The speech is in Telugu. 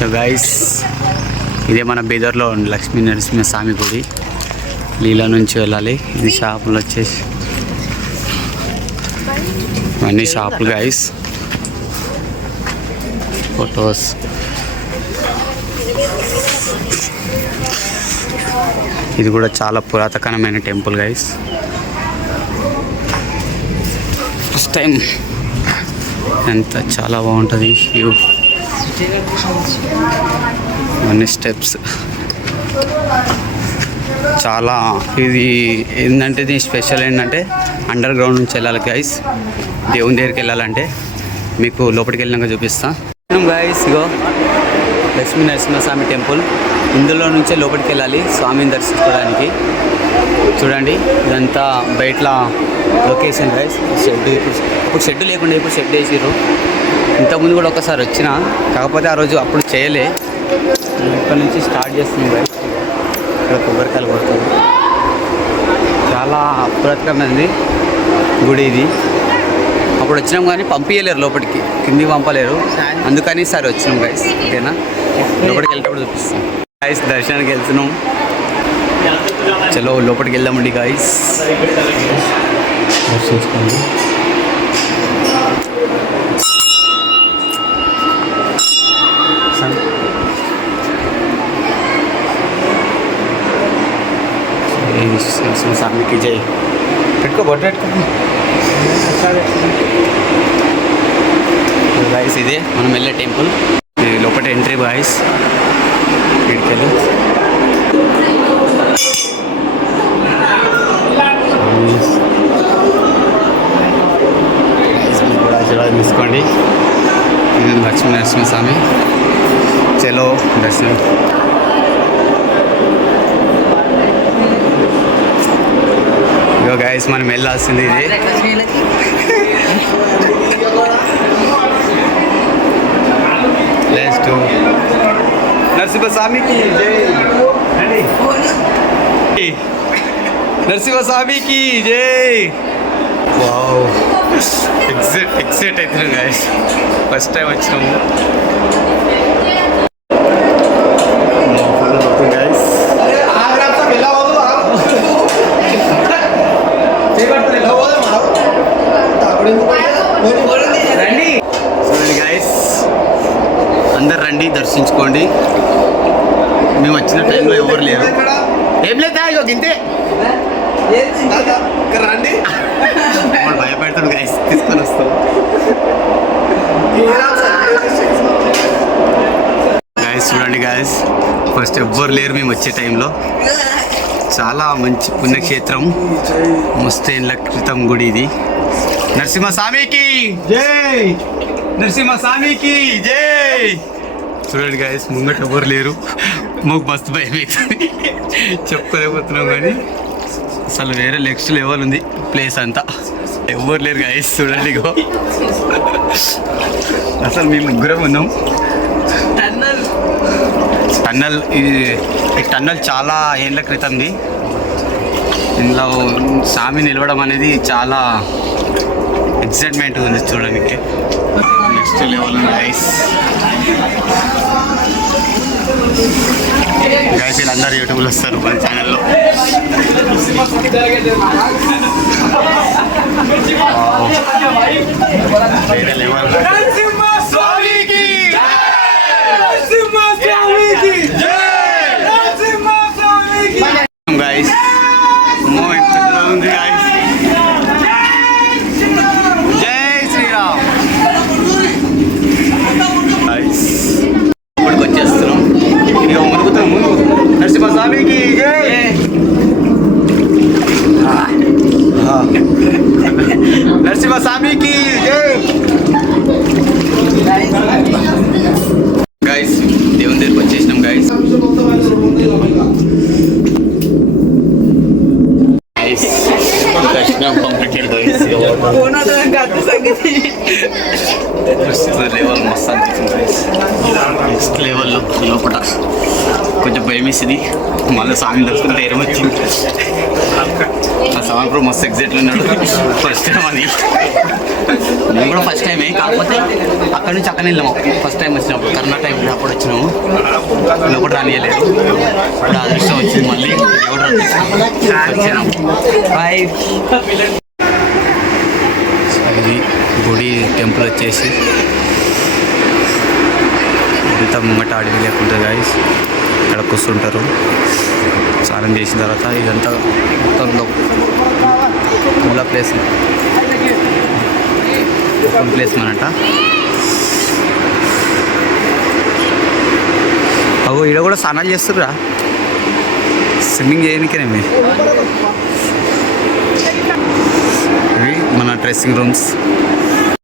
సో గైస్ ఇదే మన బీదర్లో లక్ష్మీ నరసింహ స్వామి గుడి. లీలా నుంచి వెళ్ళాలి. ఇది షాపులు వచ్చేసి అన్ని షాపులు గైస్. ఫొటోస్ ఇది కూడా చాలా పురాతనమైన టెంపుల్ గైస్. ఫస్ట్ టైం ఎంత చాలా బాగుంటుంది వ్యూ. అన్ని స్టెప్స్ చాలా. ఇది ఏంటంటే దీని స్పెషల్ ఏంటంటే అండర్ గ్రౌండ్ నుంచి వెళ్ళాలి గైస్. దేవుని దగ్గరికి వెళ్ళాలంటే మీకు లోపలికి వెళ్ళినాక చూపిస్తాను గైస్. ఇగో లక్ష్మీ నరసింహస్వామి టెంపుల్. ఇందులో నుంచే లోపలికి వెళ్ళాలి స్వామిని దర్శించుకోవడానికి. చూడండి ఇదంతా బయట లొకేషన్ గైస్. షెడ్ ఇప్పుడు షెడ్ లేకుండా ఇప్పుడు షెడ్ వేసిర్రు. ఇంతకుముందు కూడా ఒకసారి వచ్చిన, కాకపోతే ఆ రోజు అప్పుడు చేయలే. ఇక్కడ నుంచి స్టార్ట్ చేస్తుంది గైస్. ఇక్కడ కొబ్బరికాయలు కొడుతుంది. చాలా పురాతనమైనది గుడి ఇది. అప్పుడు వచ్చినాం కానీ పంపించలేరు లోపలికి, కిందికి పంపలేరు. అందుకని సార్ వచ్చినాం గైస్. ఓకేనా, లోపలికి వెళ్ళేటప్పుడు చూపిస్తాం గైస్. దర్శనానికి వెళ్తున్నాం. చలో లోపలికి వెళ్దామండి గైస్. దర్శించుకోండి. స్వామికి జై. పెట్టుకో బొట్టు పెట్టుకో గాయస్. ఇదే మనం వెళ్ళే టెంపుల్. లోపల ఎంట్రీ గాయస్. ఇక్కడికి ఆశీర్వాదం తీసుకోండి. ఇది లక్ష్మీ నరసింహస్వామి. చలో దర్శనం. ఇగో గైస్ మనం వెళ్ళాల్సింది ఇది. నెక్స్ట్ నరసింహస్వామికి జై. నరసింహస్వామికి జై. వావ్, ఎక్సైట్ అవుతున్నాం గైస్. ఫస్ట్ టైం వచ్చినాము. అందరు రండి, దర్శించుకోండి. మేము వచ్చిన టైంలో ఎవరు లేరు. ఏం లేదా ఇగో గింతే రండి. భయపెడతాడు గైస్, తీసుకొని వస్తాం. గైస్ చూడండి గైస్, ఫస్ట్ ఎవ్వరు లేరు మేము వచ్చే టైంలో. చాలా మంచి పుణ్యక్షేత్రం. ముస్తేళ్ల క్రితం గుడి ఇది. నరసింహస్వామికి జై. నరసింహస్వామికి జై. చూడండి గైస్, ముంగట ఎవరు లేరు. మాకు మస్తు భయం అవుతుంది, చెప్పుకోలేకపోతున్నాం. కానీ అసలు వేరే నెక్స్ట్ లెవెల్ ఉంది ప్లేస్ అంతా. ఎవరు లేరు గైస్. చూడండి ఇగో, అసలు మేము ముగ్గురం ఉన్నాం. టన్నల్ ఈ టన్నల్ చాలా ఏళ్ళ క్రితంది. ఇందులో స్వామి నిలవడం అనేది చాలా ఎక్సైట్మెంట్ ఉంది చూడడానికి. నెక్స్ట్ లెవెల్ ఉంది గైస్. గైస్ వీళ్ళందరూ యూట్యూబ్లో వస్తారు మన ఛానల్లో. వేరే లెవెల్. గైస్ ఉంది గైస్. జై శ్రీరామ్. గైస్ ఇప్పటికి వచ్చేస్తున్నాం. ఇక మునుగుతాం. ముందు నరసింహస్వామికి జై. నరసింహస్వామికి జై. గైస్ దేవుని దగ్గరికి వచ్చేసినాం గైస్. దర్శనం కంప్లీట్ గైస్. లెవెల్ మస్తు అనిపిస్తుంది గైస్. నెక్స్ట్ లెవెల్లో లోపల కొంచెం భయం వేసింది. మళ్ళీ స్వామి దర్శనం ధైర్యం వచ్చింది. ఆ స్వామి ఇప్పుడు మస్తు ఎగ్జైట్లో ఉన్నాడు. ఫస్ట్ టైం అది. మేము కూడా ఫస్ట్ టైమే, కాకపోతే అక్కడ నుంచి అక్కడ వెళ్ళాము. ఫస్ట్ టైం వచ్చినప్పుడు కరోనా టైం అప్పుడు వచ్చినాము, లోపల రానియలేదు. ఇప్పుడు అదృష్టం వచ్చింది, మళ్ళీ వచ్చినాము. బాయ్. ఇది గుడి టెంపుల్ వచ్చేసి ఇంత ముంగట అడవి లేకుండా గాయస్ ఇక్కడ కూర్చుంటారు. స్నానం చేసిన తర్వాత ఇదంతా మొత్తం మూల ప్లేస్ ప్లేస్ అనట. అగో ఈడ కూడా స్నానాలు చేస్తుర్రా, స్విమ్మింగ్ చేయడానికేనేమి. ఇవి మన డ్రెస్సింగ్ రూమ్స్.